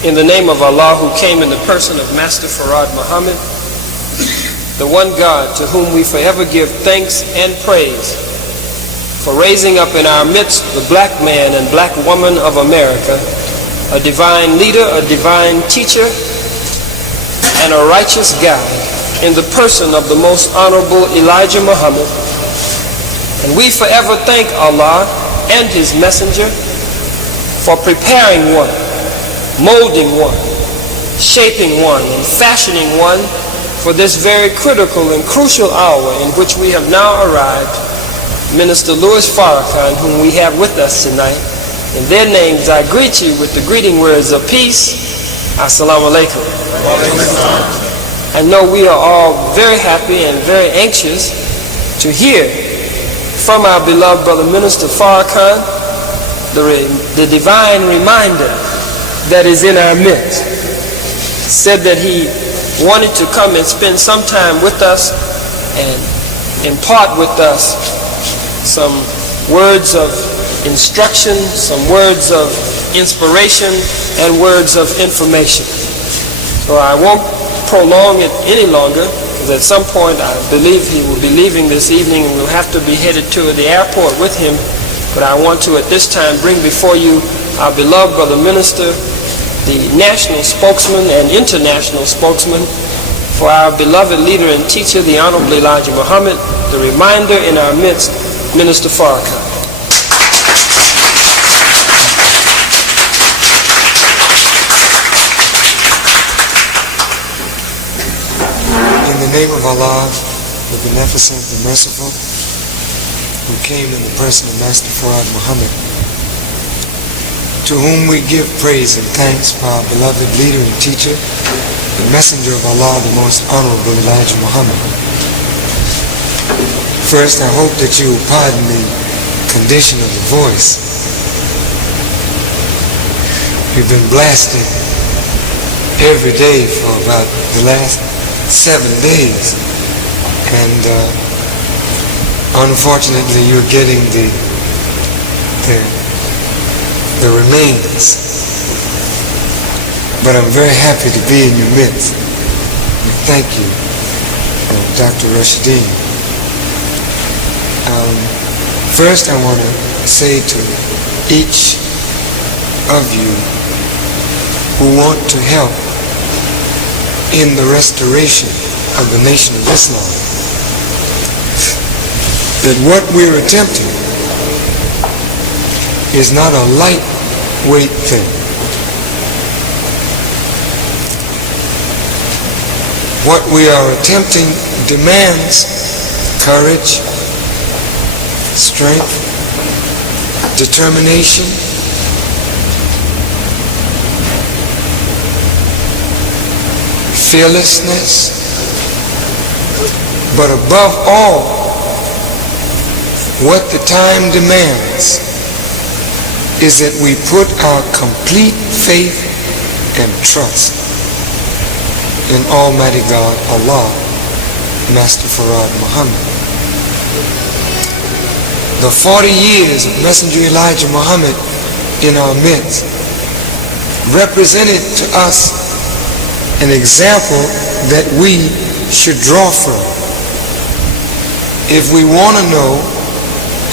In the name of Allah, who came in the person of Master Farad Muhammad, the one God to whom we forever give thanks and praise for raising up in our midst the black man and black woman of America, a divine leader, a divine teacher, and a righteous guide in the person of the most honorable Elijah Muhammad. And we forever thank Allah and His Messenger for preparing one, molding one, shaping one, and fashioning one for this very critical and crucial hour in which we have now arrived. Minister Louis Farrakhan, whom we have with us tonight, in their names I greet you with the greeting words of peace. Assalamu alaikum. I know we are all very happy and very anxious to hear from our beloved brother Minister Farrakhan the divine reminder that is in our midst. Said that he wanted to come and spend some time with us and impart with us some words of instruction, some words of inspiration, and words of information. So I won't prolong it any longer, because at some point I believe he will be leaving this evening and we'll have to be headed to the airport with him. But I want to at this time bring before you our beloved brother minister, the national spokesman and international spokesman for our beloved leader and teacher, the Honorable Elijah Muhammad, the reminder in our midst, Minister Farrakhan. In the name of Allah, the Beneficent, the Merciful, who came in the person of Master Farad Muhammad, to whom we give praise and thanks for our beloved leader and teacher, the messenger of Allah, the most honorable Elijah Muhammad. First, I hope that you will pardon the condition of the voice. We've been blasted every day for about the last 7 days, and unfortunately you're getting the remains. But I'm very happy to be in your midst. And thank you, Dr. Rashidin. First, I want to say to each of you who want to help in the restoration of the Nation of Islam, that what we're attempting is not a lightweight thing. What we are attempting demands courage, strength, determination, fearlessness, but above all, what the time demands is that we put our complete faith and trust in Almighty God, Allah, Master Farad Muhammad. The 40 years of Messenger Elijah Muhammad in our midst represented to us an example that we should draw from if we want to know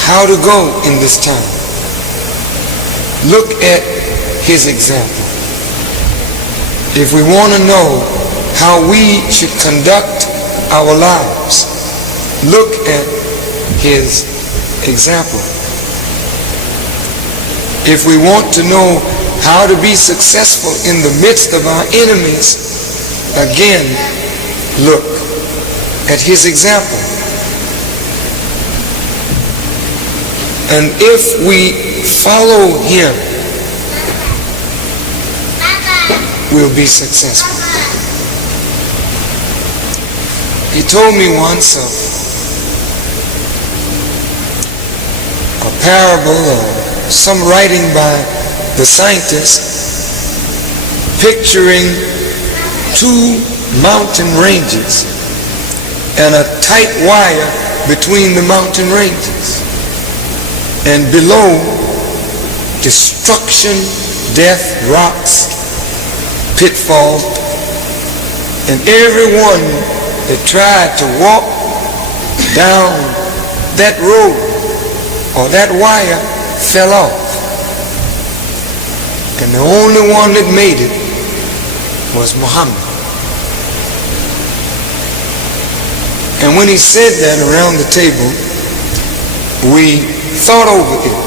how to go in this time. Look at his example. If we want to know how we should conduct our lives, look at his example. If we want to know how to be successful in the midst of our enemies, again, look at his example. And if we follow him, we'll be successful. He told me once of a parable or some writing by the scientists picturing 2 mountain ranges and a tight wire between the mountain ranges, and below, destruction, death, rocks, pitfall, and everyone that tried to walk down that road or that wire fell off. And the only one that made it was Muhammad. And when he said that around the table, we thought over it.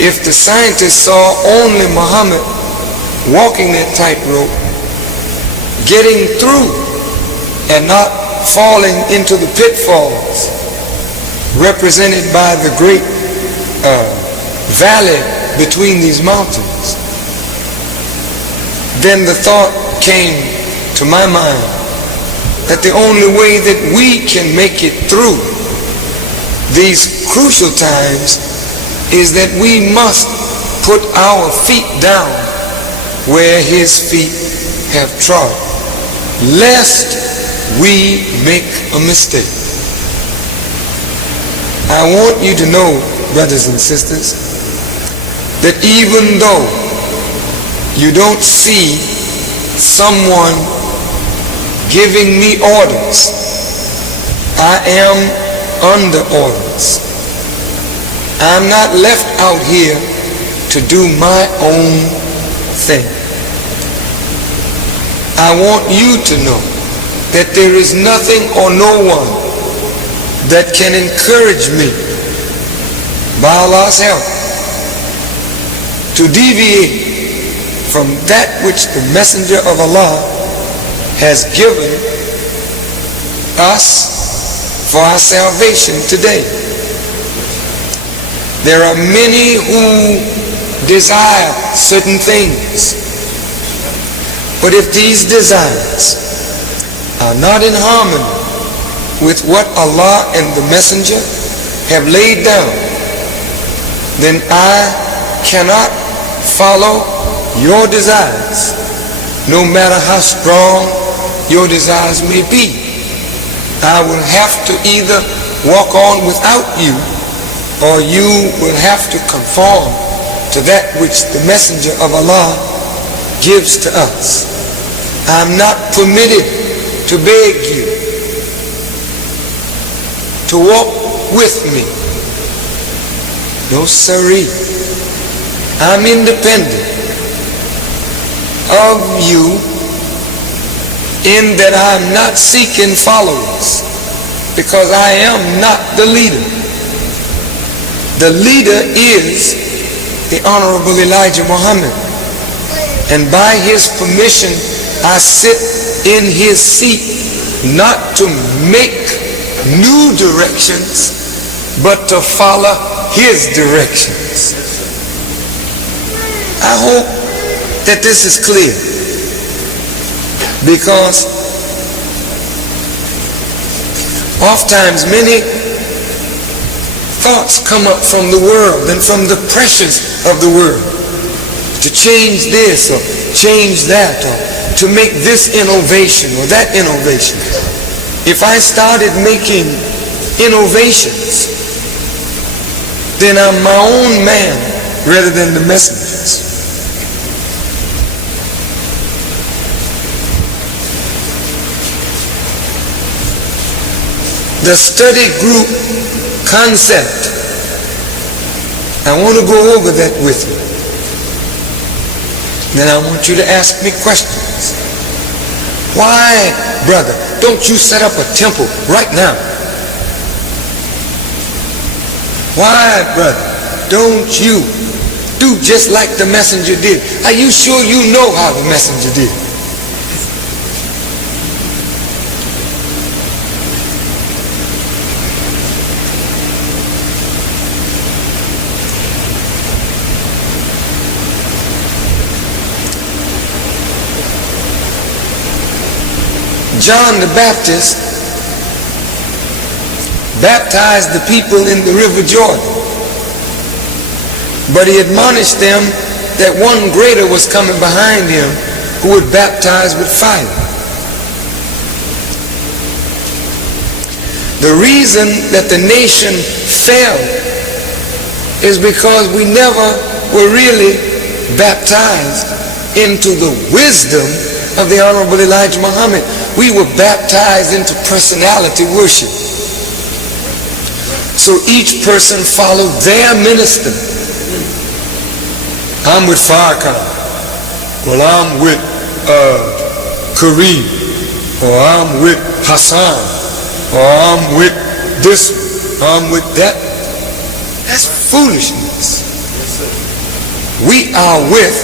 If the scientists saw only Muhammad walking that tightrope, getting through and not falling into the pitfalls represented by the great valley between these mountains, then the thought came to my mind that the only way that we can make it through these crucial times is that we must put our feet down where his feet have trod, lest we make a mistake. I want you to know, brothers and sisters, that even though you don't see someone giving me orders, I am under orders. I'm not left out here to do my own thing. I want you to know that there is nothing or no one that can encourage me, by Allah's help, to deviate from that which the Messenger of Allah has given us for our salvation today. There are many who desire certain things, but if these desires are not in harmony with what Allah and the Messenger have laid down, then I cannot follow your desires, no matter how strong your desires may be. I will have to either walk on without you, or you will have to conform to that which the Messenger of Allah gives to us. I'm not permitted to beg you to walk with me. No siree. I'm independent of you in that I'm not seeking followers, because I am not the leader. The leader is the Honorable Elijah Muhammad, and by his permission I sit in his seat, not to make new directions, but to follow his directions. I hope that this is clear, because oftentimes many thoughts come up from the world and from the pressures of the world to change this or change that, or to make this innovation or that innovation. If I started making innovations, then I'm my own man rather than the messengers. The study group concept, I want to go over that with you. Then I want you to ask me questions. Why, brother, don't you set up a temple right now? Why, brother, don't you do just like the messenger did? Are you sure you know how the messenger did? John the Baptist baptized the people in the river Jordan, but he admonished them that one greater was coming behind him who would baptize with fire. The reason that the nation fell is because we never were really baptized into the wisdom of the Honorable Elijah Muhammad. We were baptized into personality worship. So each person followed their minister. I'm with Farrakhan. Well, I'm with Kareem. Or I'm with Hassan. Or I'm with this. I'm with that. That's foolishness. We are with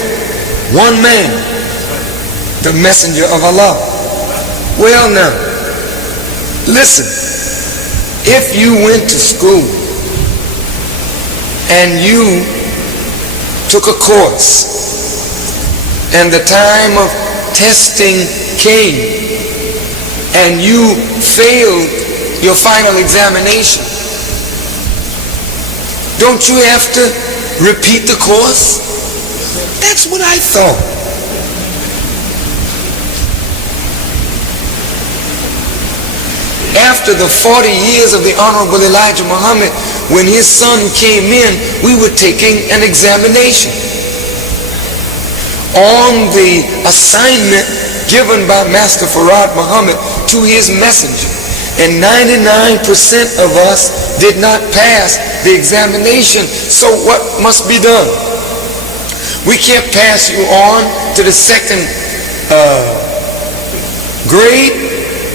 one man, the messenger of Allah. Well now, listen, if you went to school and you took a course and the time of testing came and you failed your final examination, don't you have to repeat the course? That's what I thought. After the 40 years of the Honorable Elijah Muhammad, when his son came in, we were taking an examination on the assignment given by Master Farad Muhammad to his messenger. And 99% of us did not pass the examination. So what must be done? We can't pass you on to the second grade.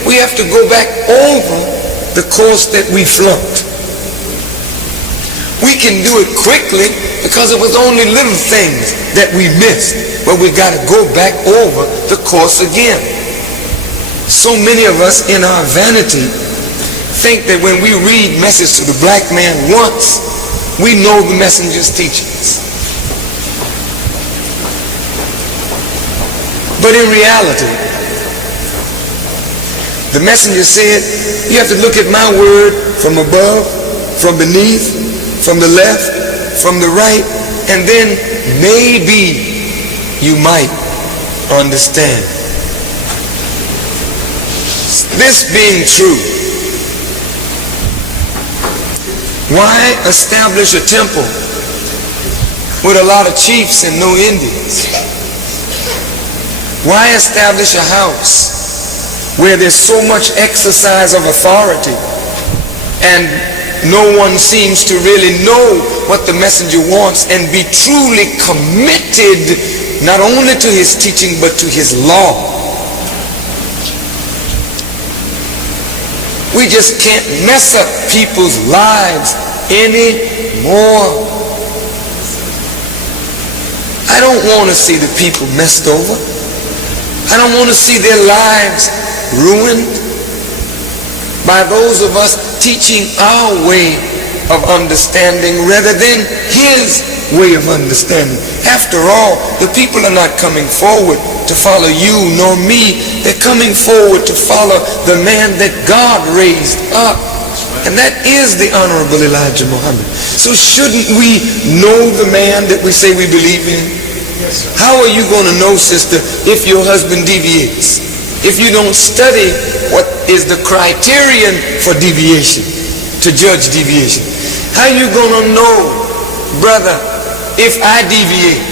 We have to go back over the course that we flunked. We can do it quickly because it was only little things that we missed, but we got to go back over the course again. So many of us in our vanity think that when we read Message to the Black Man once, we know the messenger's teachings. But in reality, the messenger said, you have to look at my word from above, from beneath, from the left, from the right, and then maybe you might understand. This being true, why establish a temple with a lot of chiefs and no Indians? Why establish a house where there's so much exercise of authority and no one seems to really know what the messenger wants and be truly committed not only to his teaching but to his law? We just can't mess up people's lives anymore. I don't want to see the people messed over. I don't want to see their lives ruined by those of us teaching our way of understanding rather than his way of understanding. After all, the people are not coming forward to follow you nor me. They're coming forward to follow the man that God raised up. And that is the Honorable Elijah Muhammad. So shouldn't we know the man that we say we believe in? How are you going to know, sister, if your husband deviates? If you don't study what is the criterion for deviation, to judge deviation? How are you going to know, brother, if I deviate?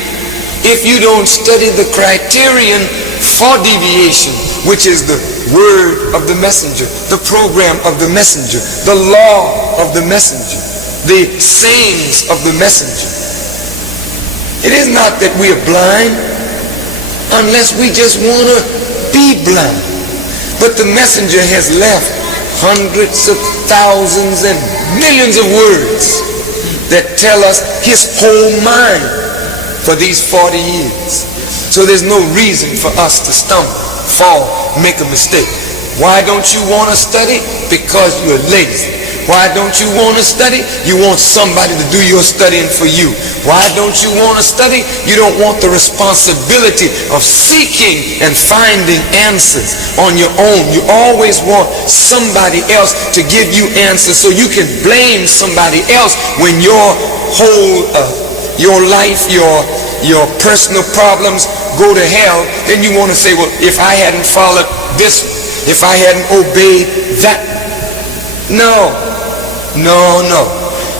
If you don't study the criterion for deviation, which is the word of the messenger, the program of the messenger, the law of the messenger, the sayings of the messenger. It is not that we are blind unless we just want to be blind. But the messenger has left hundreds of thousands and millions of words that tell us his whole mind for these 40 years. So there's no reason for us to stumble, fall, make a mistake. Why don't you want to study? Because you're lazy. Why don't you want to study? You want somebody to do your studying for you. Why don't you want to study? You don't want the responsibility of seeking and finding answers on your own. You always want somebody else to give you answers so you can blame somebody else when your whole your life, your personal problems go to hell. Then you want to say, well, if I hadn't followed this, if I hadn't obeyed that. No.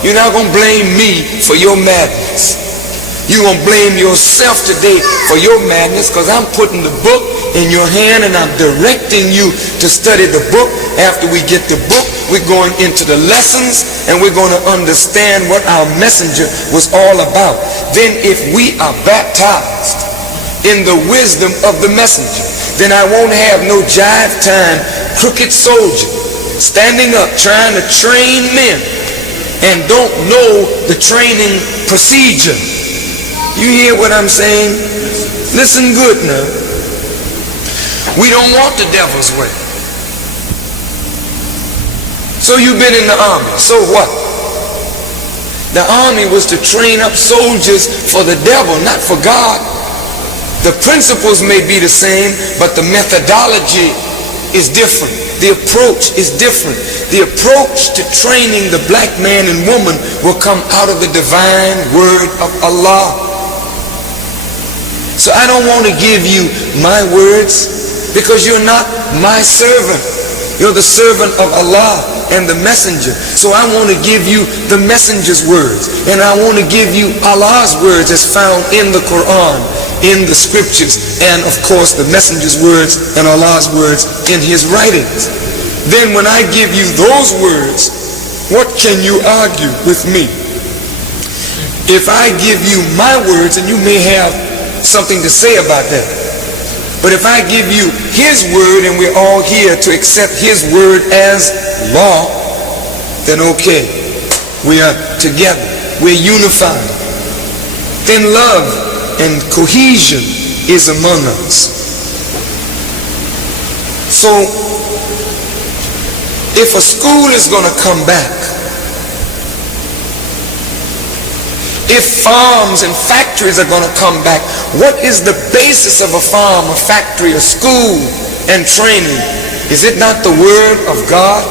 You're not going to blame me for your madness. You're going to blame yourself today for your madness, because I'm putting the book in your hand and I'm directing you to study the book. After we get the book, we're going into the lessons and we're going to understand what our messenger was all about. Then if we are baptized in the wisdom of the messenger, then I won't have no jive time, crooked soldier standing up trying to train men and don't know the training procedure. You hear what I'm saying? Listen good now. We don't want the devil's way. So you've been in the army. So what? The army was to train up soldiers for the devil, not for God. The principles may be the same, but the methodology is different. The approach is different. The approach to training the black man and woman will come out of the divine word of Allah. So I don't want to give you my words, because you're not my servant. You're the servant of Allah and the messenger. So I want to give you the messenger's words, and I want to give you Allah's words as found in the Quran, in the scriptures, and of course the messenger's words and Allah's words in his writings. Then when I give you those words, what can you argue with me? If I give you my words, and you may have something to say about that, but if I give you his word and we're all here to accept his word as law, then okay, we are together, we're unified. Then love and cohesion is among us. So if a school is going to come back, if farms and factories are going to come back, what is the basis of a farm, a factory, a school, and training? Is it not the word of God?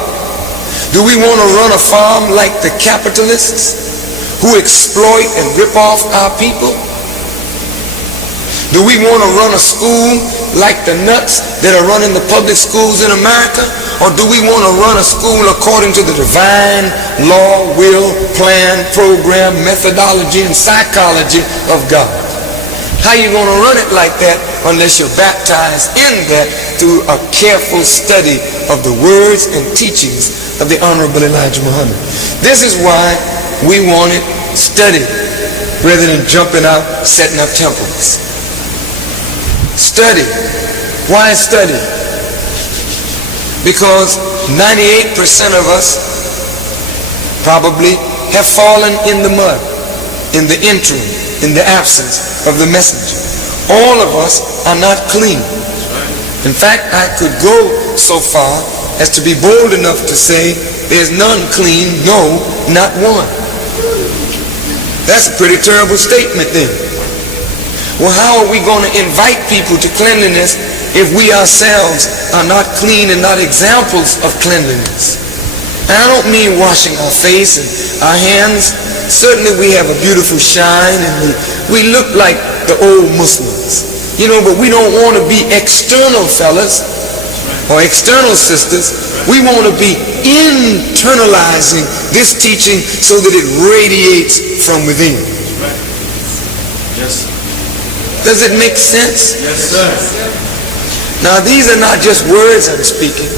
Do we want to run a farm like the capitalists who exploit and rip off our people? Do we want to run a school like the nuts that are running the public schools in America? Or do we want to run a school according to the divine law, will, plan, program, methodology, and psychology of God? How are you going to run it like that unless you're baptized in that through a careful study of the words and teachings of the Honorable Elijah Muhammad? This is why we want it studied rather than jumping out, setting up temples. Study. Why study? Because 98% of us probably have fallen in the mud, in the interim, in the absence of the messenger. All of us are not clean. In fact, I could go so far as to be bold enough to say there's none clean, no, not one. That's a pretty terrible statement then. Well, how are we going to invite people to cleanliness if we ourselves are not clean and not examples of cleanliness? And I don't mean washing our face and our hands. Certainly we have a beautiful shine and we look like the old Muslims. You know, but we don't want to be external fellas or external sisters. We want to be internalizing this teaching so that it radiates from within. Yes. Does it make sense? Yes, sir. Now these are not just words I'm speaking,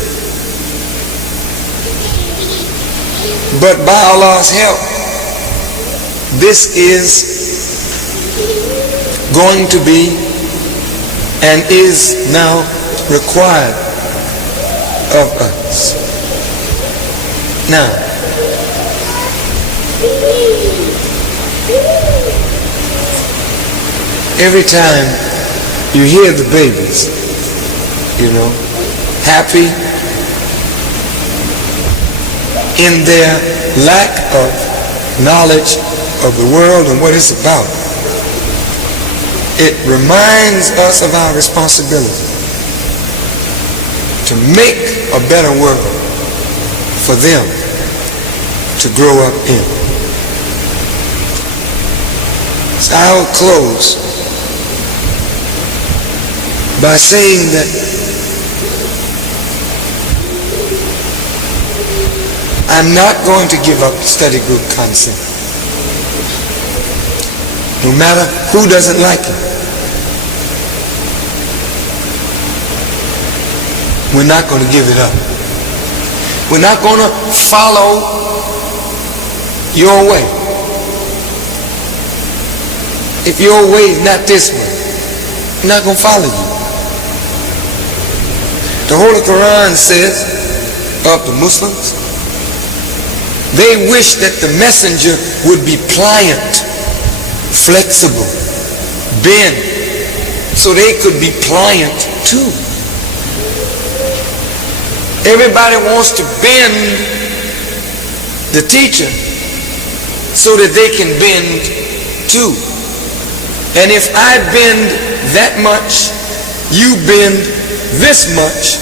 but by Allah's help, this is going to be and is now required of us. Now, every time you hear the babies, you know, happy in their lack of knowledge of the world and what it's about, it reminds us of our responsibility to make a better world for them to grow up in. So I will close by saying that I'm not going to give up study group concept. no matter who doesn't like it. We're not going to give it up. We're not going to follow your way. If your way is not this way, we're not going to follow you. The Holy Quran says of the Muslims, they wish that the messenger would be pliant, flexible, bend, so they could be pliant too. Everybody wants to bend the teacher so that they can bend too. And if I bend that much, you bend this much,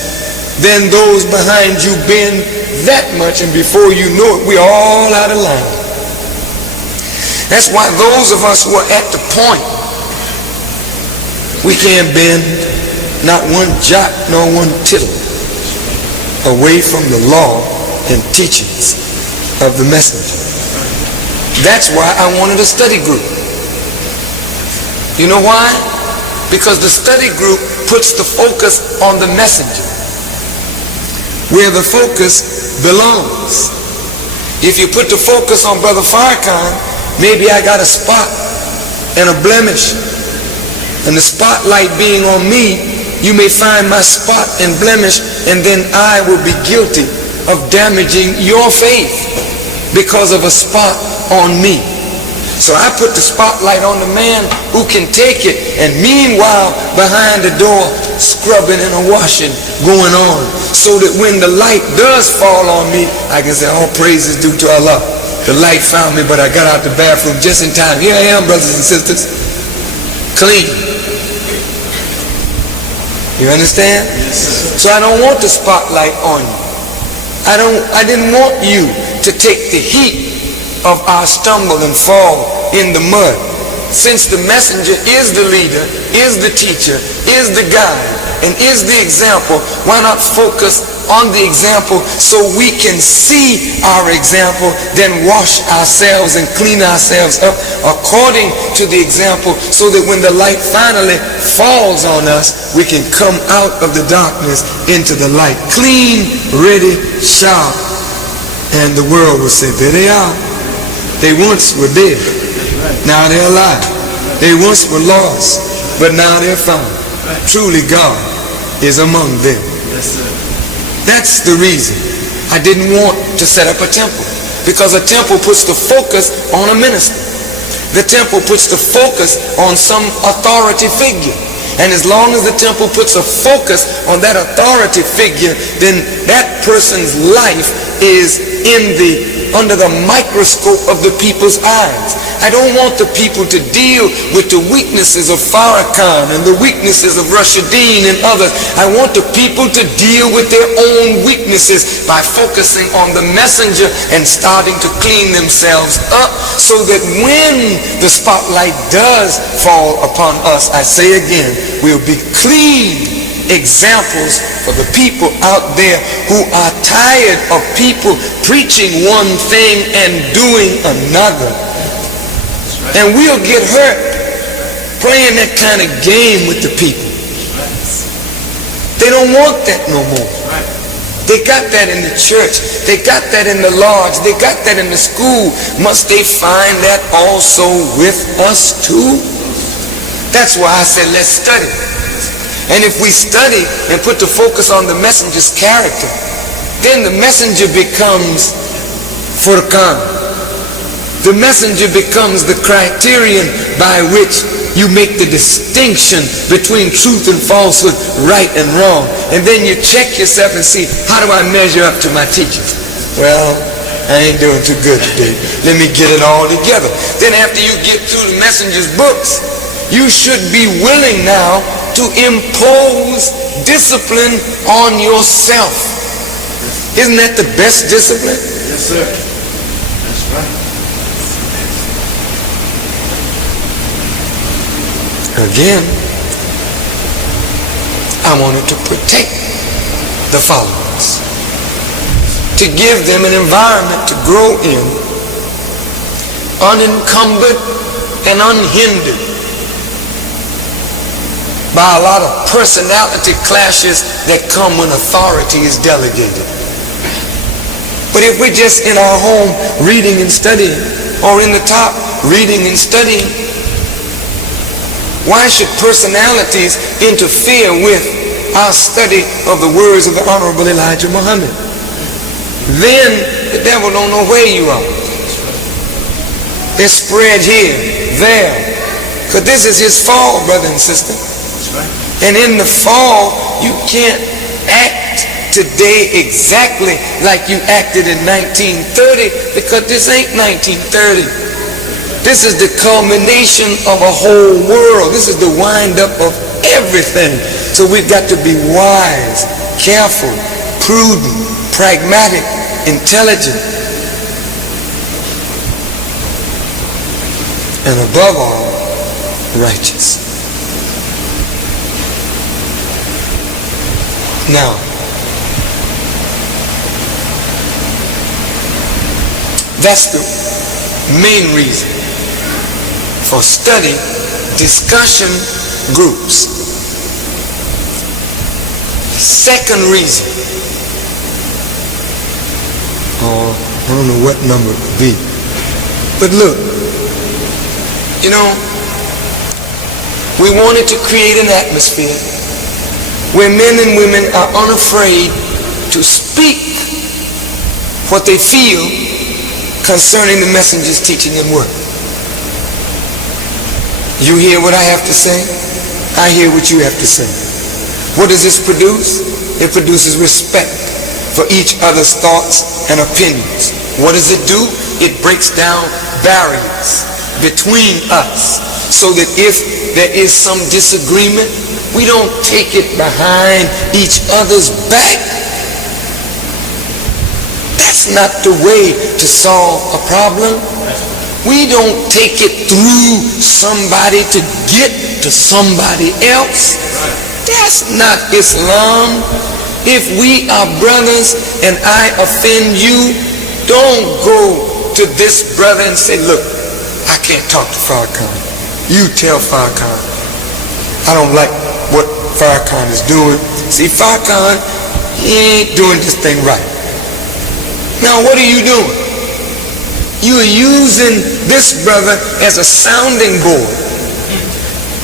then those behind you bend that much, and before you know it, we're all out of line. That's why those of us who are at the point, we can't bend not one jot nor one tittle away from the law and teachings of the messenger. That's why I wanted a study group. You know why? Because the study group puts the focus on the messenger, where the focus belongs. If you put the focus on Brother Farrakhan, maybe I got a spot and a blemish, and the spotlight being on me, you may find my spot and blemish, and then I will be guilty of damaging your faith because of a spot on me. So I put the spotlight on the man who can take it, and meanwhile behind the door scrubbing and a washing going on, so that when the light does fall on me, I can say, all praise is due to Allah. The light found me, but I got out the bathroom just in time. Here I am, brothers and sisters, clean. You understand? Yes, sir. So I don't want the spotlight on you. I didn't want you to take the heat of our stumble and fall in the mud. Since the messenger is the leader, is the teacher, is the guide, and is the example, why not focus on the example so we can see our example, then wash ourselves and clean ourselves up according to the example, so that when the light finally falls on us, we can come out of the darkness into the light, clean, ready, sharp, and the world will say, there they are. They once were dead, now they're alive. They once were lost, but now they're found. Truly God is among them. Yes, sir. That's the reason I didn't want to set up a temple, because a temple puts the focus on a minister. The temple puts the focus on some authority figure. And as long as the temple puts a focus on that authority figure, then that person's life is under the microscope of the people's eyes. I don't want the people to deal with the weaknesses of Farrakhan and the weaknesses of Rashideen and others. I want the people to deal with their own weaknesses by focusing on the messenger and starting to clean themselves up, so that when the spotlight does fall upon us, I say again, we'll be clean examples for the people out there who are tired of people preaching one thing and doing another. And we'll get hurt playing that kind of game with the people. They don't want that no more. They got that in the church. They got that in the lodge. They got that in the school. Must they find that also with us too? That's why I said, let's study. And if we study and put the focus on the messenger's character, then the messenger becomes Farrakhan. The messenger becomes the criterion by which you make the distinction between truth and falsehood, right and wrong. And then you check yourself and see, how do I measure up to my teachers? Well, I ain't doing too good today. Let me get it all together. Then after you get through the messenger's books, you should be willing now to impose discipline on yourself. Isn't that the best discipline? Yes, sir. That's right. Again, I wanted to protect the followers, to give them an environment to grow in, unencumbered and unhindered by a lot of personality clashes that come when authority is delegated. But if we're just in our home reading and studying, or in the top reading and studying, why should personalities interfere with our study of the words of the Honorable Elijah Muhammad? Then the devil don't know where you are. They're spread here, there, because this is his fall, brother and sister. And in the fall, you can't act today exactly like you acted in 1930, because this ain't 1930. This is the culmination of a whole world. This is the wind-up of everything. So we've got to be wise, careful, prudent, pragmatic, intelligent, and above all, righteous. Now, that's the main reason for study discussion groups. Second reason, I don't know what number it would be, but look, you know, we wanted to create an atmosphere where men and women are unafraid to speak what they feel concerning the messenger's teaching and work. You hear what I have to say, I hear what you have to say. What does this produce? It produces respect for each other's thoughts and opinions. What does it do? It breaks down barriers between us, so that if there is some disagreement, we don't take it behind each other's back. That's not the way to solve a problem. We don't take it through somebody to get to somebody else. That's not Islam. If we are brothers and I offend you, don't go to this brother and say, look, I can't talk to Farrakhan. You tell Farrakhan, I don't like what Farrakhan is doing. See, Farrakhan, he ain't doing this thing right. Now, what are you doing? You are using this brother as a sounding board.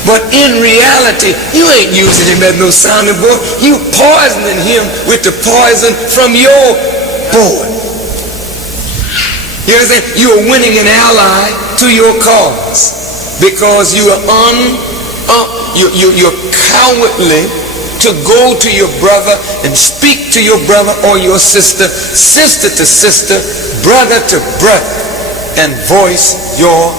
But in reality, you ain't using him as no sounding board. You poisoning him with the poison from your board. You understand? You are winning an ally to your cause because you are you're cowardly to go to your brother and speak to your brother or your sister, sister to sister, brother to brother, and voice your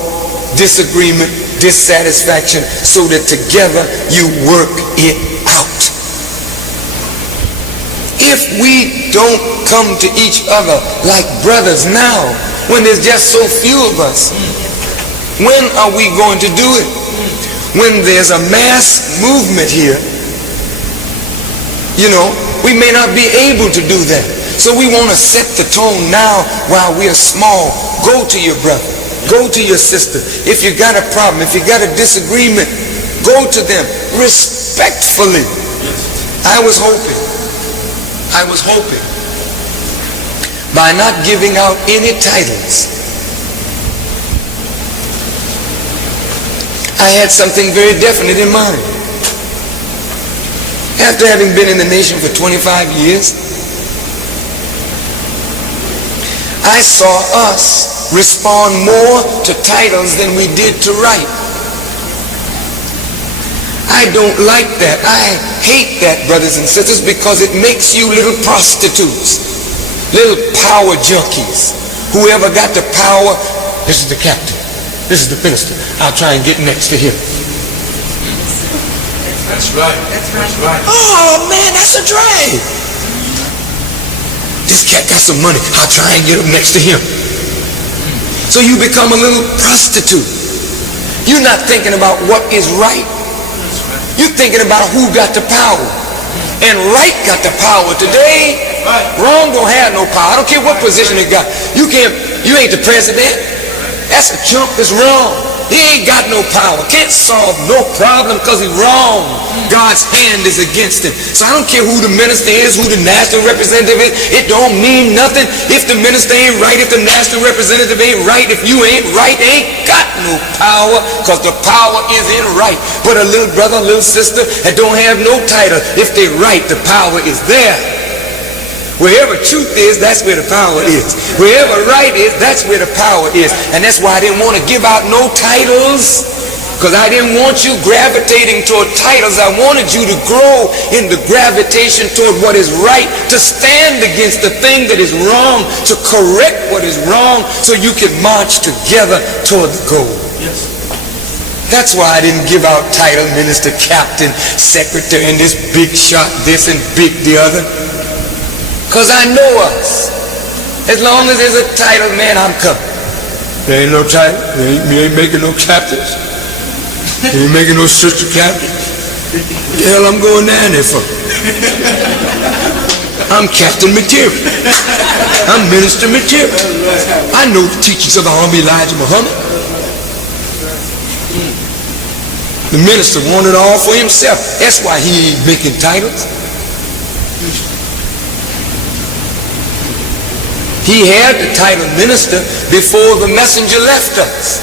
disagreement, dissatisfaction, so that together you work it out. If we don't come to each other like brothers now, when there's just so few of us, when are we going to do it? When there's a mass movement here, you know, we may not be able to do that. So we want to set the tone now while we are small. Go to your brother. Go to your sister. If you got a problem, if you got a disagreement, go to them respectfully. I was hoping by not giving out any titles, I had something very definite in mind. After having been in the nation for 25 years, I saw us respond more to titles than we did to write. I don't like that. I hate that, brothers and sisters, because it makes you little prostitutes, little power junkies. Whoever got the power, this is the captain, this is the minister, I'll try and get next to him. That's right. That's right. Oh man, that's a drag. This cat got some money, I'll try and get him next to him. So you become a little prostitute. You're not thinking about what is right. You're thinking about who got the power. And right got the power today. Wrong don't have no power. I don't care what position it got. You ain't the president. That's a chump that's wrong. He ain't got no power. Can't solve no problem because he's wrong. God's hand is against him. So I don't care who the minister is, who the national representative is. It don't mean nothing. If the minister ain't right, if the national representative ain't right, if you ain't right, they ain't got no power, because the power is in right. But a little brother, a little sister that don't have no title, if they right, the power is there. Wherever truth is, that's where the power is. Wherever right is, that's where the power is. And that's why I didn't want to give out no titles, because I didn't want you gravitating toward titles. I wanted you to grow in the gravitation toward what is right, to stand against the thing that is wrong, to correct what is wrong, so you can march together toward the goal. Yes. That's why I didn't give out title, minister, captain, secretary, and this big shot, this and big the other. Because I know us. As long as there's a title, man, I'm coming. There ain't no title. You ain't making no captains. You ain't making no sister captains. What the hell I'm going down there for? I'm captain material. I'm minister material. I know the teachings of our Honorable Elijah Muhammad. The minister wanted all for himself. That's why he ain't making titles. He had the title minister before the messenger left us.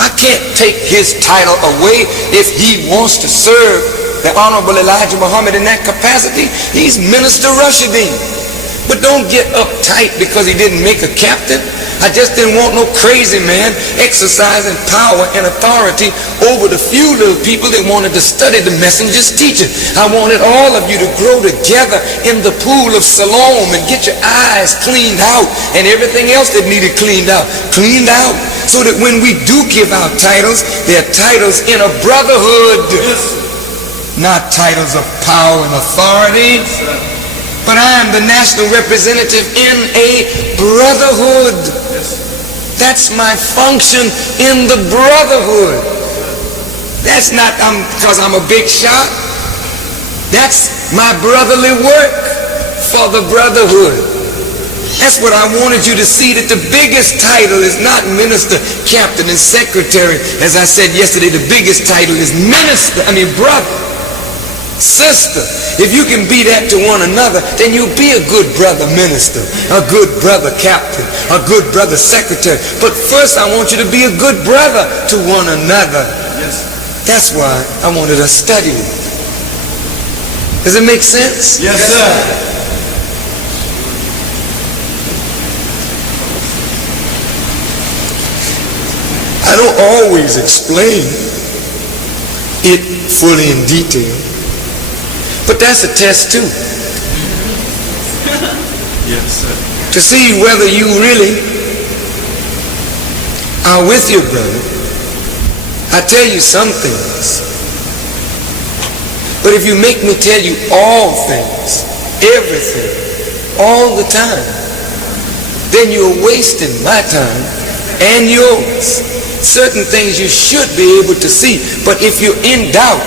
I can't take his title away if he wants to serve the Honorable Elijah Muhammad in that capacity. He's Minister Rashidin. But don't get uptight because he didn't make a captain. I just didn't want no crazy man exercising power and authority over the few little people that wanted to study the messenger's teaching. I wanted all of you to grow together in the pool of Siloam and get your eyes cleaned out and everything else that needed cleaned out, so that when we do give out titles, they're titles in a brotherhood, not titles of power and authority. But I am the national representative in a brotherhood. That's my function in the brotherhood. That's not because I'm a big shot. That's my brotherly work for the brotherhood. That's what I wanted you to see, that the biggest title is not minister, captain, and secretary. As I said yesterday, the biggest title is brother. Sister, if you can be that to one another, then you'll be a good brother minister, a good brother captain, a good brother secretary. But first I want you to be a good brother to one another. Yes. That's why I wanted us studying. Does it make sense? Yes, sir. I don't always explain it fully in detail. But that's a test too. Yes, sir. To see whether you really are with your brother. I tell you some things. But if you make me tell you all things, everything, all the time, then you're wasting my time and yours. Certain things you should be able to see. But if you're in doubt,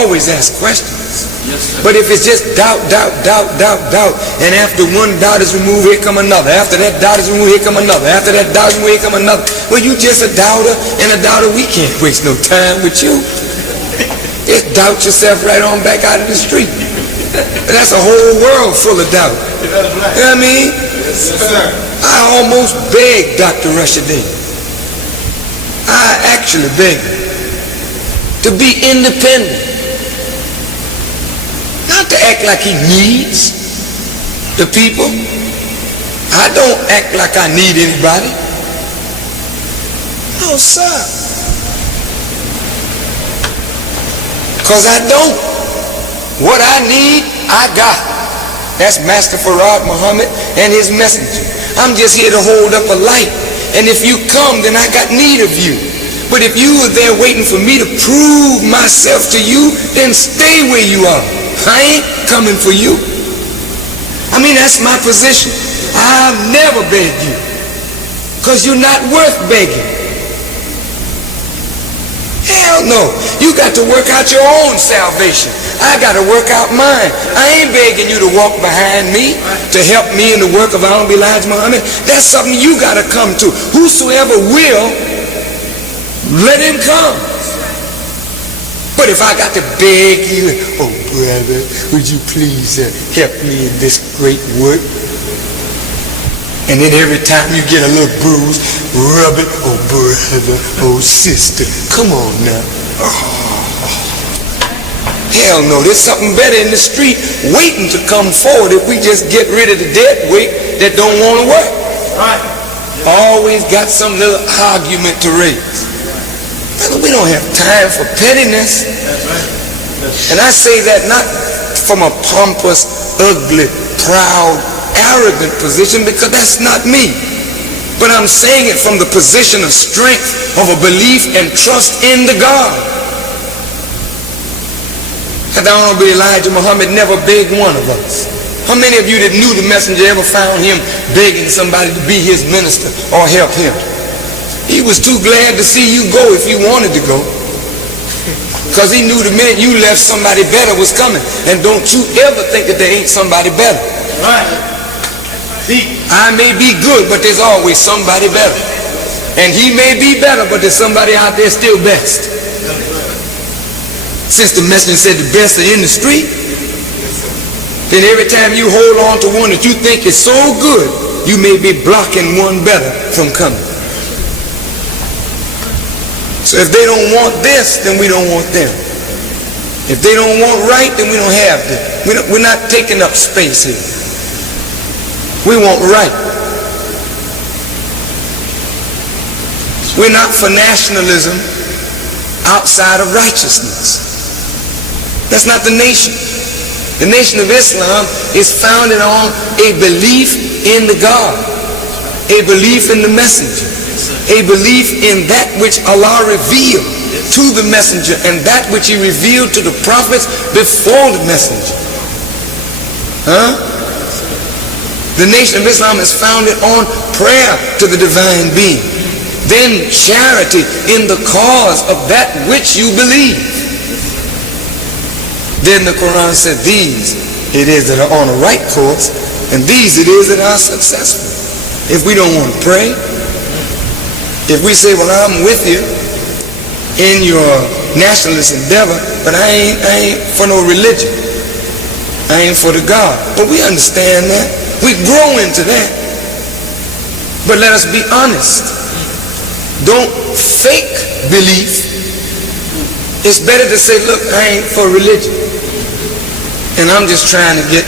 always ask questions. Yes, sir. But if it's just doubt, and after one doubt is removed, here come another. After that doubt is removed, here come another. After that doubt is removed, here come another. Well, you just a doubter, and a doubter, we can't waste no time with you. Just doubt yourself right on back out of the street. That's a whole world full of doubt. You know what I mean? Yes, sir. I almost begged Dr. Rashidin. I actually begged him to be independent. Not to act like he needs the people. I don't act like I need anybody. No, sir. Because I don't. What I need, I got. That's Master Farrakhan Muhammad and his messenger. I'm just here to hold up a light. And if you come, then I got need of you. But if you were there waiting for me to prove myself to you, then stay where you are. I ain't coming for you. That's my position. I'll never beg you, because you're not worth begging. Hell no. You got to work out your own salvation. I got to work out mine. I ain't begging you to walk behind me to help me in the work of Honorable Elijah Muhammad. That's something you got to come to. Whosoever will let him come. But if I got to beg you, oh brother, would you please help me in this great work? And then every time you get a little bruise, rub it, oh brother, oh sister, come on now. Hell no, there's something better in the street waiting to come forward if we just get rid of the dead weight that don't want to work. Right. Always got some little argument to raise. Brother, we don't have time for pettiness. That's right. And I say that not from a pompous, ugly, proud, arrogant position, because that's not me. But I'm saying it from the position of strength, of a belief and trust in the God. And the Honorable Elijah Muhammad never begged one of us. How many of you that knew the messenger ever found him begging somebody to be his minister or help him? He was too glad to see you go if you wanted to go. Because he knew the minute you left, somebody better was coming. And don't you ever think that there ain't somebody better. Right. I may be good, but there's always somebody better. And he may be better, but there's somebody out there still best. Since the messenger said the best are in the street, then every time you hold on to one that you think is so good, you may be blocking one better from coming. So if they don't want this, then we don't want them. If they don't want right, then we don't have them. We're not taking up space here. We want right. We're not for nationalism outside of righteousness. That's not the nation. The nation of Islam is founded on a belief in the God, a belief in the messenger, a belief in that which Allah revealed to the messenger and that which he revealed to the prophets before the messenger. The nation of Islam is founded on prayer to the divine being, then charity in the cause of that which you believe. Then the Quran said, these it is that are on the right course, and these it is that are successful. If we don't want to pray, if we say, well, I'm with you in your nationalist endeavor, but I ain't for no religion. I ain't for the God. But we understand that. We grow into that. But let us be honest. Don't fake belief. It's better to say, look, I ain't for religion. And I'm just trying to get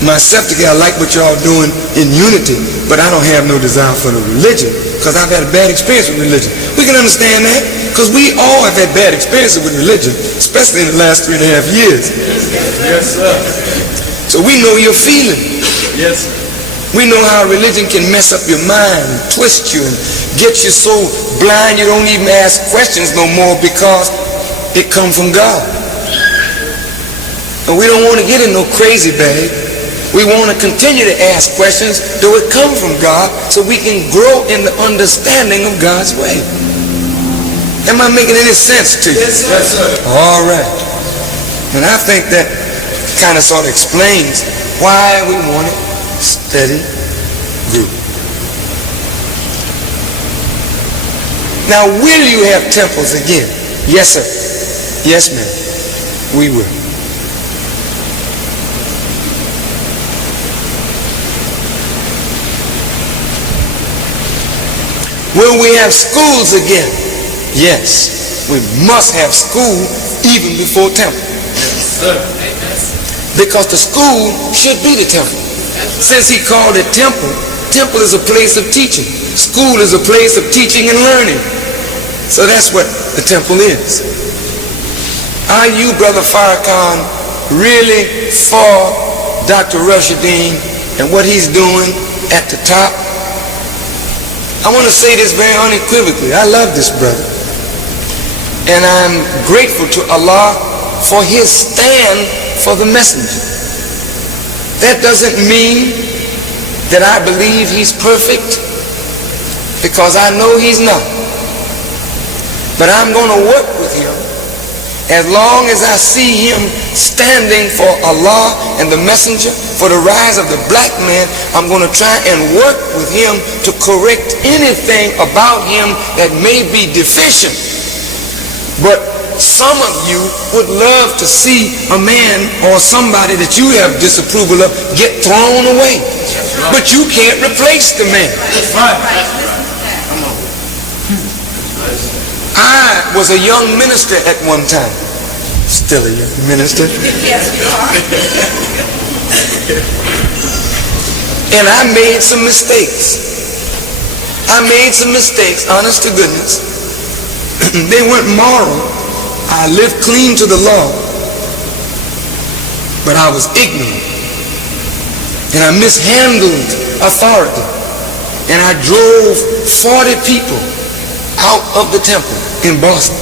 myself together. I like what y'all doing in unity, but I don't have no desire for the religion because I've had a bad experience with religion. We can understand that because we all have had bad experiences with religion, especially in the last 3.5 years. Yes, sir. So we know your feeling. Yes, sir. We know how religion can mess up your mind, twist you, and get you so blind you don't even ask questions no more because it comes from God. And we don't want to get in no crazy bag. We want to continue to ask questions though it come from God so we can grow in the understanding of God's way. Am I making any sense to you? Yes, sir. All right. And I think that kind of sort of explains why we want it steady group. Now, will you have temples again? Yes, sir. Yes, ma'am. We will. Will we have schools again? Yes. We must have school even before temple. Yes, sir. Because the school should be the temple. Since he called it temple, temple is a place of teaching. School is a place of teaching and learning. So that's what the temple is. Are you, Brother Farrakhan, really for Dr. Rushadeen and what he's doing at the top? I want to say this very unequivocally. I love this brother. And I'm grateful to Allah for his stand for the messenger. That doesn't mean that I believe he's perfect, because I know he's not. But I'm going to work with him As long as I see him standing for Allah and the messenger, for the rise of the black man, I'm going to try and work with him to correct anything about him that may be deficient. But some of you would love to see a man or somebody that you have disapproval of get thrown away. But you can't replace the man. I was a young minister at one time. Still a young minister. And I made some mistakes. Honest to goodness. They weren't moral. I lived clean to the law. But I was ignorant. And I mishandled authority. And I drove 40 people out of the temple in Boston.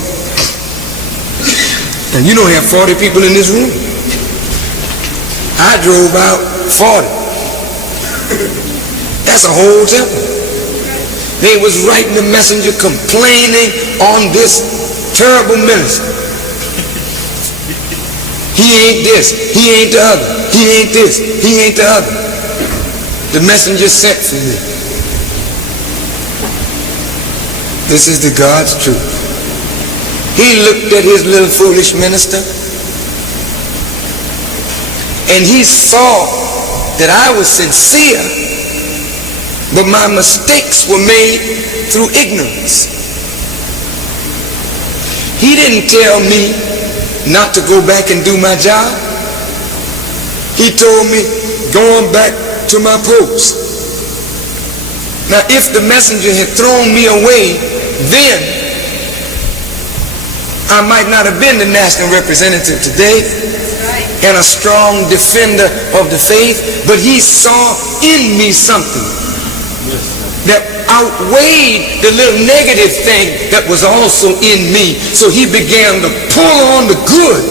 And you don't have 40 people in this room. I drove out 40. That's a whole temple. They was writing the messenger complaining on this terrible minister. He ain't this, he ain't the other, he ain't this, he ain't the other. The messenger sent for me. This is the God's truth. He looked at his little foolish minister and he saw that I was sincere, but my mistakes were made through ignorance. He didn't tell me not to go back and do my job. He told me, go on back to my post. Now, if the messenger had thrown me away then, I might not have been the national representative today and a strong defender of the faith, but he saw in me something that outweighed the little negative thing that was also in me. So he began to pull on the good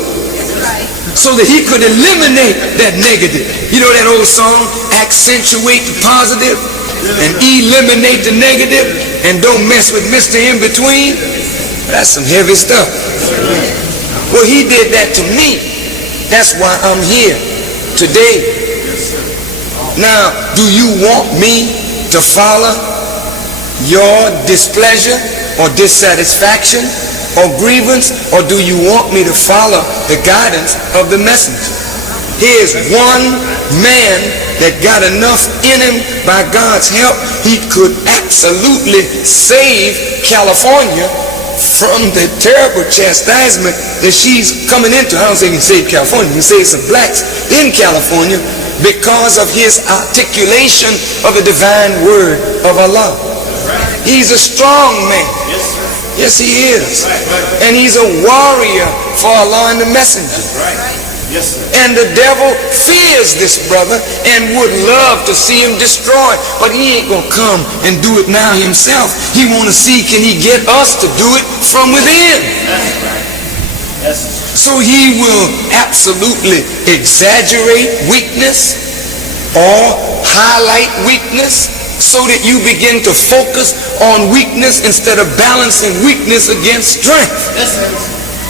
so that he could eliminate that negative. You know that old song, accentuate the positive and eliminate the negative and don't mess with Mr. In Between? That's some heavy stuff. Well, he did that to me. That's why I'm here today. Now, do you want me to follow your displeasure or dissatisfaction or grievance, or do you want me to follow the guidance of the messenger? Here's one man that got enough in him by God's help, he could absolutely save California from the terrible chastisement that she's coming into. I don't say he can save California, he can save some blacks in California because of his articulation of the divine word of Allah. He's a strong man. Yes, he is. And he's a warrior for Allah and the messenger. And the devil fears this brother and would love to see him destroyed, but he ain't gonna come and do it now himself. He want to see, can he get us to do it from within? So he will absolutely exaggerate weakness or highlight weakness so that you begin to focus on weakness instead of balancing weakness against strength.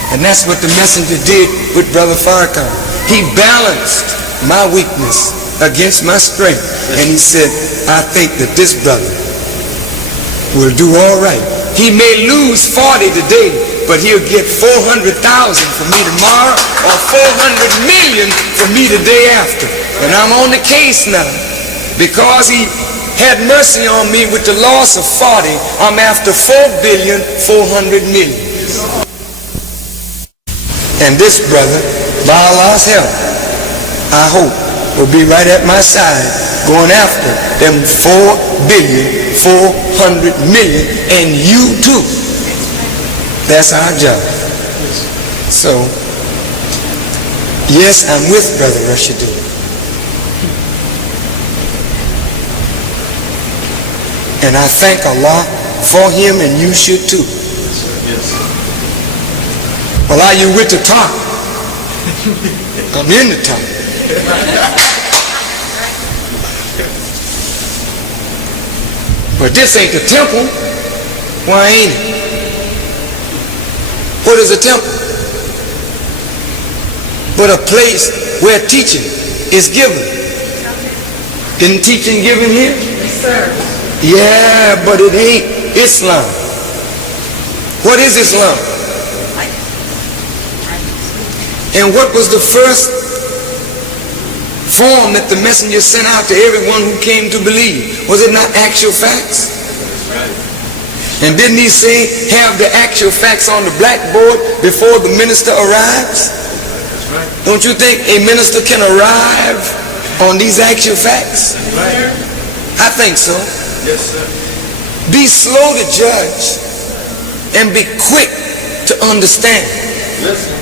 And that's what the messenger did with Brother Farrakhan. He balanced my weakness against my strength. And he said, I think that this brother will do all right. He may lose 40 today, but he'll get 400,000 for me tomorrow or 400 million for me the day after. And I'm on the case now. Because he had mercy on me with the loss of 40, I'm after 4,400,000,000. And this brother, by Allah's help, I hope, will be right at my side going after them 4,400,000,000, and you too. That's our job. So, yes, I'm with Brother Rashidun. And I thank Allah for him, and you should too. Well, are you with the top? I'm in the top. But this ain't the temple. Why ain't it? What is a temple? but a place where teaching is given. Isn't teaching given here? Yes, sir. Yeah, but it ain't Islam. What is Islam? And what was the first form that the messenger sent out to everyone who came to believe? Was it not actual facts? And didn't he say, have the actual facts on the blackboard before the minister arrives? Don't you think a minister can arrive on these actual facts? I think so. Yes, sir. Be slow to judge and be quick to understand. Listen.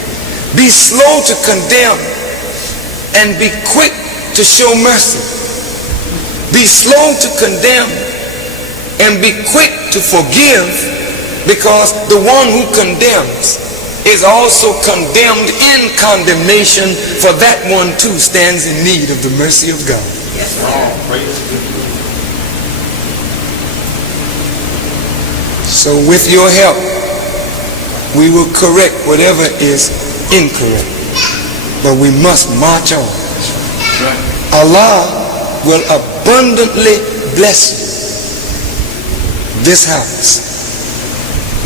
Be slow to condemn and be quick to show mercy. Be slow to condemn and be quick to forgive, because the one who condemns is also condemned in condemnation, for that one too stands in need of the mercy of God. Yes, sir. Oh, praise So with your help, we will correct whatever is incorrect. But we must march on. Right. Allah will abundantly bless you, this house.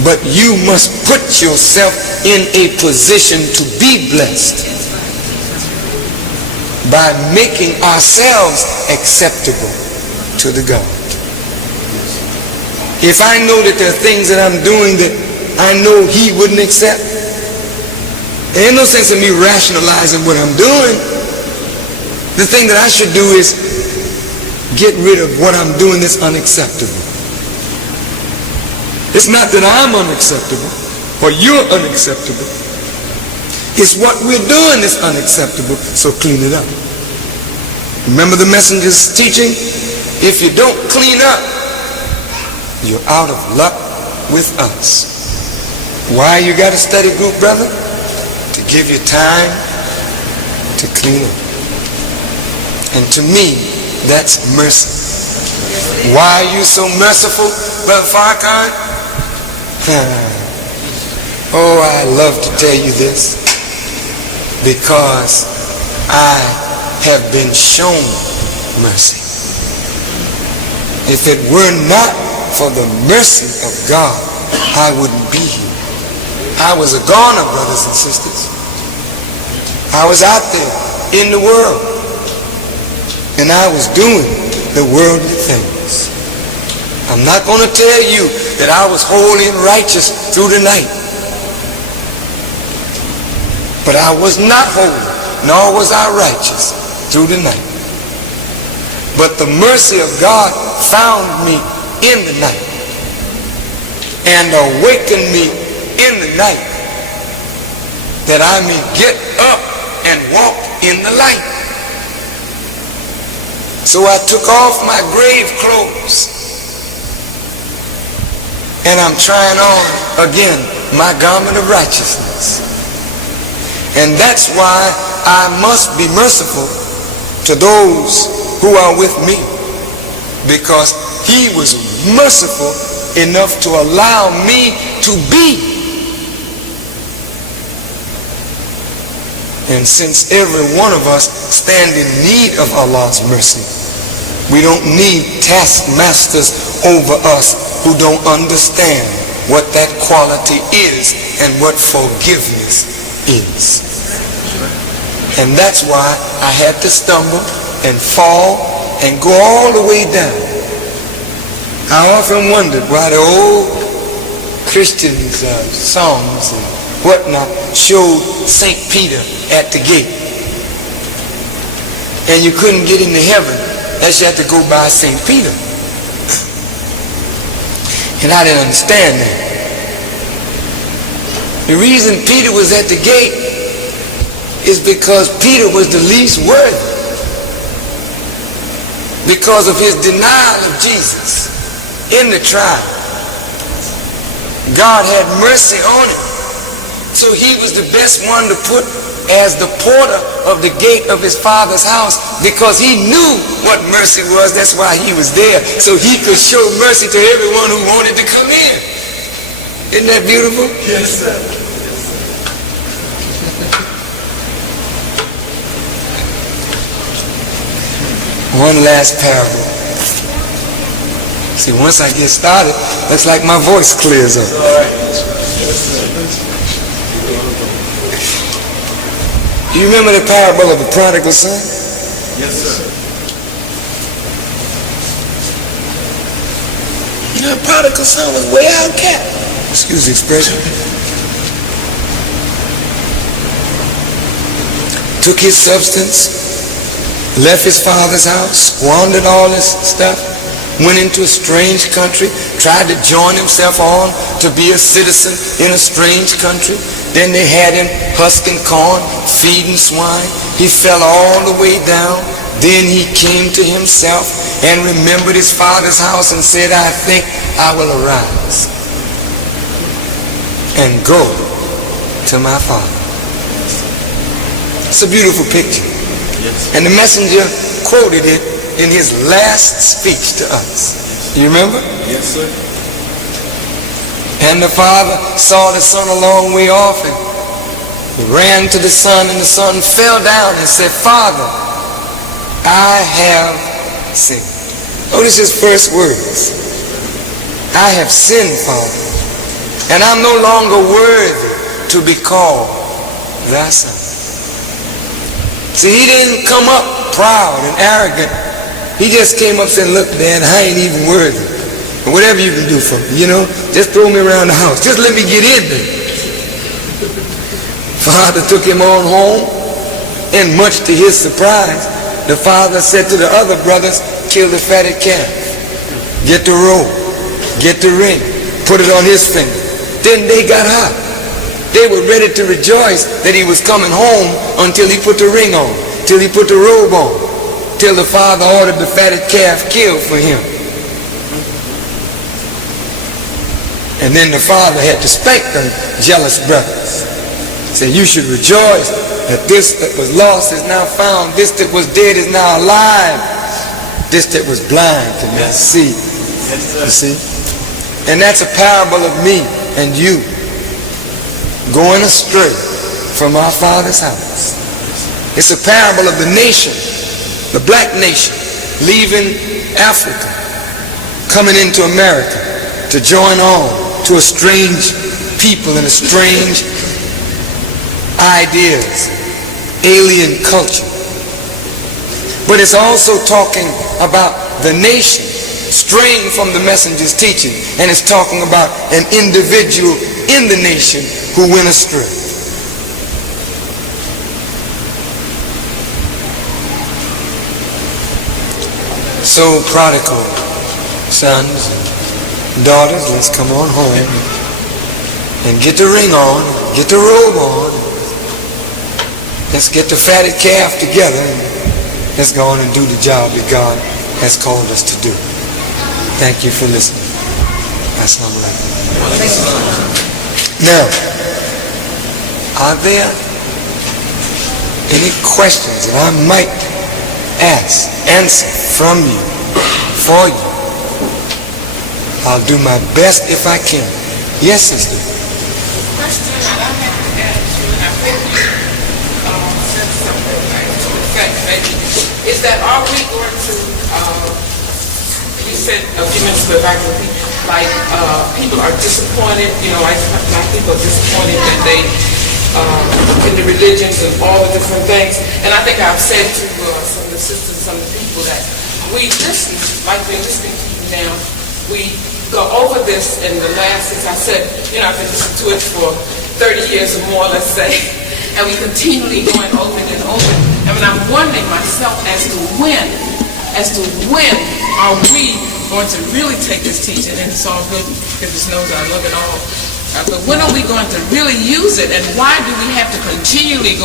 But you must put yourself in a position to be blessed by making ourselves acceptable to the God. If I know that there are things that I'm doing that I know he wouldn't accept, there ain't no sense in me rationalizing what I'm doing. The thing that I should do is get rid of what I'm doing that's unacceptable. It's not that I'm unacceptable or you're unacceptable. It's what we're doing that's unacceptable, so clean it up. Remember the messenger's teaching? If you don't clean up, you're out of luck with us. Why you got a study group, brother? To give you time to clean up. And to me, that's mercy. Why are you so merciful, Brother Farrakhan? Oh, I love to tell you this, because I have been shown mercy. If it were not for the mercy of God, I wouldn't be here. I was a goner, brothers and sisters. I was out there in the world, and I was doing the worldly things. I'm not going to tell you that I was holy and righteous through the night. But I was not holy, nor was I righteous through the night. But the mercy of God found me in the night and awakened me in the night, that I may get up and walk in the light. So I took off my grave clothes and I'm trying on again my garment of righteousness. And that's why I must be merciful to those who are with me, because he was merciful enough to allow me to be. And since every one of us stand in need of Allah's mercy, we don't need taskmasters over us who don't understand what that quality is and what forgiveness is. And that's why I had to stumble and fall and go all the way down. I often wondered why the old Christians songs and whatnot showed St. Peter at the gate. And you couldn't get into heaven unless you had to go by St. Peter. And I didn't understand that. The reason Peter was at the gate is because Peter was the least worthy, because of his denial of Jesus in the trial. God had mercy on him, so he was the best one to put as the porter of the gate of his father's house, because he knew what mercy was. That's why he was there, so he could show mercy to everyone who wanted to come in. Isn't that beautiful? Yes, sir. One last parable. See, once I get started, looks like my voice clears up. Do you remember the parable of the prodigal son? Yes, sir. You know, the prodigal son was way outcast. Excuse the expression. Took his substance, left his father's house, squandered all his stuff, went into a strange country, tried to join himself on to be a citizen in a strange country. Then they had him husking corn, feeding swine. He fell all the way down. Then he came to himself and remembered his father's house and said, I think I will arise and go to my father. It's a beautiful picture. Yes. And the messenger quoted it in his last speech to us. You remember? Yes, sir. And the father saw the son a long way off and he ran to the son, and the son fell down and said, Father, I have sinned. Notice his first words. I have sinned, Father, and I'm no longer worthy to be called thy son. See, he didn't come up proud and arrogant. He just came up saying, look, Dad, I ain't even worthy. And whatever you can do for me, just throw me around the house. Just let me get in there. Father took him on home, and much to his surprise, the father said to the other brothers, kill the fatted calf. Get the robe, get the ring, put it on his finger. Then they got hot. They were ready to rejoice that he was coming home until he put the ring on, till he put the robe on, till the father ordered the fatted calf killed for him. And then the father had to spank them jealous brothers. Say, you should rejoice that this that was lost is now found. This that was dead is now alive. This that was blind can now see. You see? And that's a parable of me and you going astray from our Father's house. It's a parable of the nation, the black nation, leaving Africa, coming into America to join on to a strange people and a strange ideas, alien culture. But it's also talking about the nation straying from the messenger's teaching, and it's talking about an individual in the nation who went astray. So prodigal sons and daughters, let's come on home and get the ring on, get the robe on. Let's get the fatted calf together and let's go on and do the job that God has called us to do. Thank you for listening. Assalamu alaikum. Now, are there any questions that I might answer from you, for you? I'll do my best if I can. Yes, sister. Question that I have to ask you, and I think you said something to the effect, maybe, is that are we going to, you said a few minutes ago, if I can repeat, like people are disappointed, like people are disappointed that they, in the religions and all the different things, and I think I've said to some of the sisters, some of the people that we listen, like we're listening to you now, we go over this in the last, as I said, I've been listening to it for 30 years or more, let's say, and we continually going over it and over it. I mean, I'm wondering myself as to when are we going to really take this teaching, and it's all good, goodness knows I love it all, but when are we going to really use it, and why do we have to continually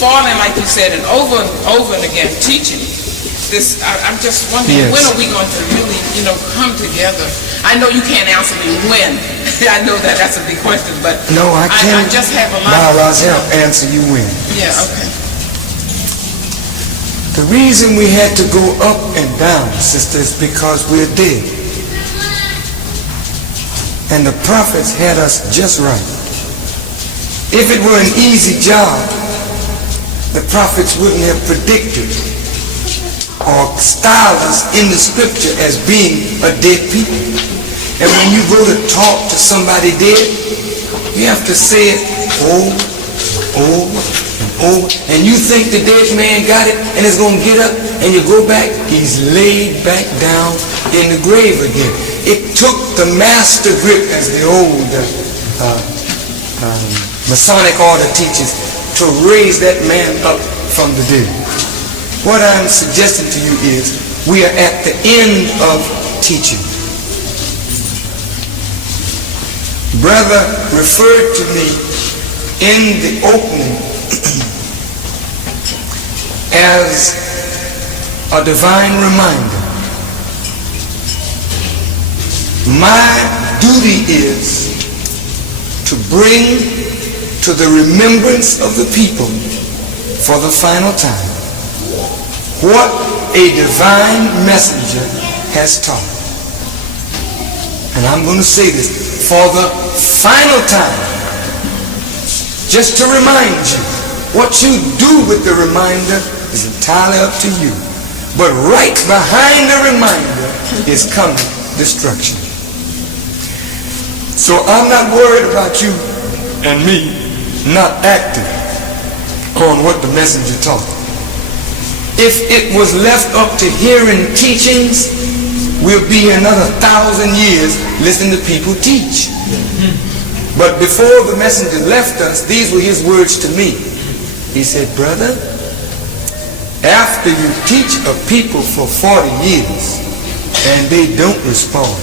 falling, like you said, and over and again, teaching this? I'm just wondering, when are we going to really, come together? I know you can't answer me when. I know that's a big question, but no, I can't. I just have a lot. I'll answer you when. Yeah, okay. The reason we had to go up and down, sister, is because we're dead. And the prophets had us just right. If it were an easy job, the prophets wouldn't have predicted or style us in the scripture as being a dead people. And when you go to talk to somebody dead, you have to say it over, over, and over. And you think the dead man got it and is going to get up, and you go back, he's laid back down in the grave again. It took the master grip, as the old Masonic order teaches, to raise that man up from the dead. What I'm suggesting to you is we are at the end of teaching. Brother referred to me in the opening as a divine reminder. My duty is to bring to the remembrance of the people for the final time what a divine messenger has taught. And I'm going to say this for the final time, just to remind you. What you do with the reminder is entirely up to you. But right behind the reminder is coming destruction. So I'm not worried about you and me not acting on what the messenger taught. If it was left up to hearing teachings, we'll be another 1,000 years listening to people teach. But before the messenger left us, these were his words to me. He said, brother, after you teach a people for 40 years and they don't respond,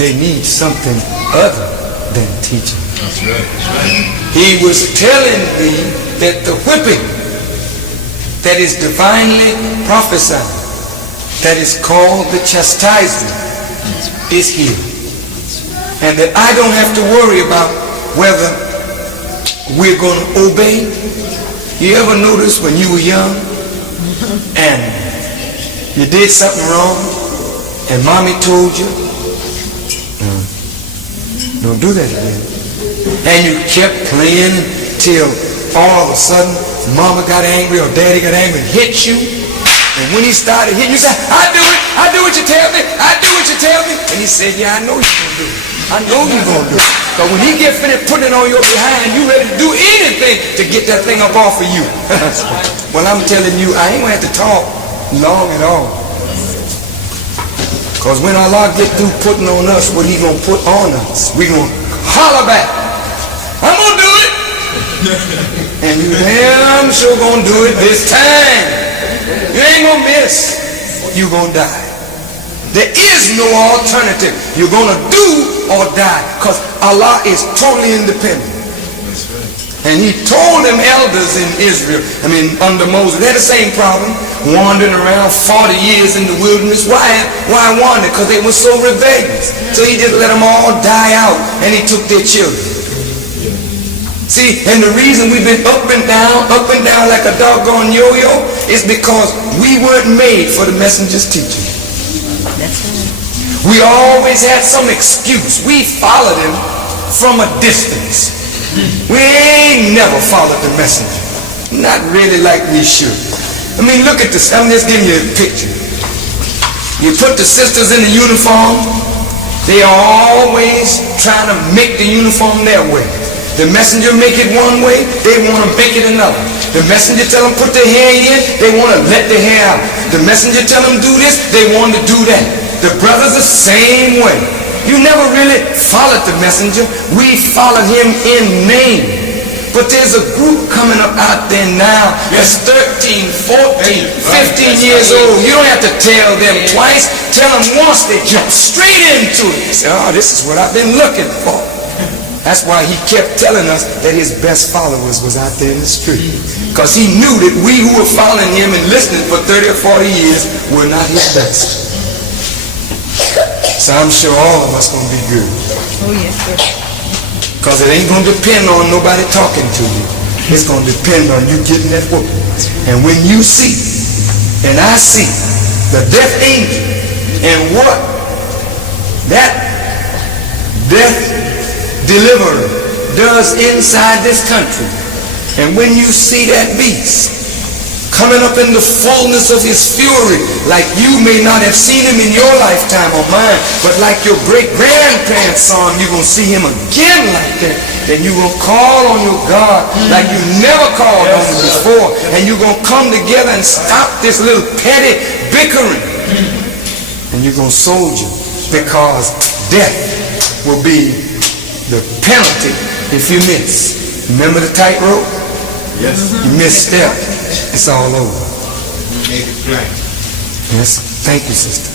they need something other than teaching. That's right. That's right. He was telling me that the whipping that is divinely prophesied, that is called the chastisement, is here. And that I don't have to worry about whether we're going to obey. You ever notice when you were young and you did something wrong and mommy told you, don't do that again. And you kept playing until all of a sudden mama got angry or daddy got angry and hit you. And when he started hitting you, you said, I do what you tell me, I do what you tell me. And he said, yeah, I know you're going to do it. I know you're going to do it. But when he get finished putting it on your behind, you ready to do anything to get that thing up off of you. Well, I'm telling you, I ain't going to have to talk long at all. Because when Allah get through putting on us what he going to put on us, we going to holler back, I'm going to do it. And you damn sure going to do it this time. You ain't going to miss. You're going to die. There is no alternative. You're going to do or die, because Allah is totally independent. That's right. And he told them elders in Israel, under Moses, they had the same problem, wandering around 40 years in the wilderness. Why wander? Because they were so rebellious. So he just let them all die out, and he took their children. See, and the reason we've been up and down like a doggone yo-yo is because we weren't made for the messenger's teaching. That's right. We always had some excuse. We followed him from a distance. We ain't never followed the messenger. Not really like we should. Look at this. I'm just giving you a picture. You put the sisters in the uniform, they are always trying to make the uniform their way. The messenger make it one way, they want to make it another. The messenger tell them put their hair in, they want to let their hair out. The messenger tell them do this, they want to do that. The brothers the same way. You never really followed the messenger. We followed him in name. But there's a group coming up out there now that's 13, 14, 15 years old. You don't have to tell them twice. Tell them once, they jump straight into it. They say, oh, this is what I've been looking for. That's why he kept telling us that his best followers was out there in the street. Because he knew that we who were following him and listening for 30 or 40 years were not his best. So I'm sure all of us going to be good. Oh, yes, sir. Because it ain't going to depend on nobody talking to you. It's going to depend on you getting that whooping. And when you see, and I see, the death angel and what that death deliverer does inside this country, and when you see that beast coming up in the fullness of his fury, like you may not have seen him in your lifetime or mine, but like your great-grandparents saw him, you're going to see him again like that. And you're going to call on your God like you never called on him before. And you're going to come together and stop this little petty bickering. And you're going to soldier, because death will be the penalty if you miss. Remember the tightrope? Yes. You misstep, it's all over. Make it plain. Yes. Thank you, sister.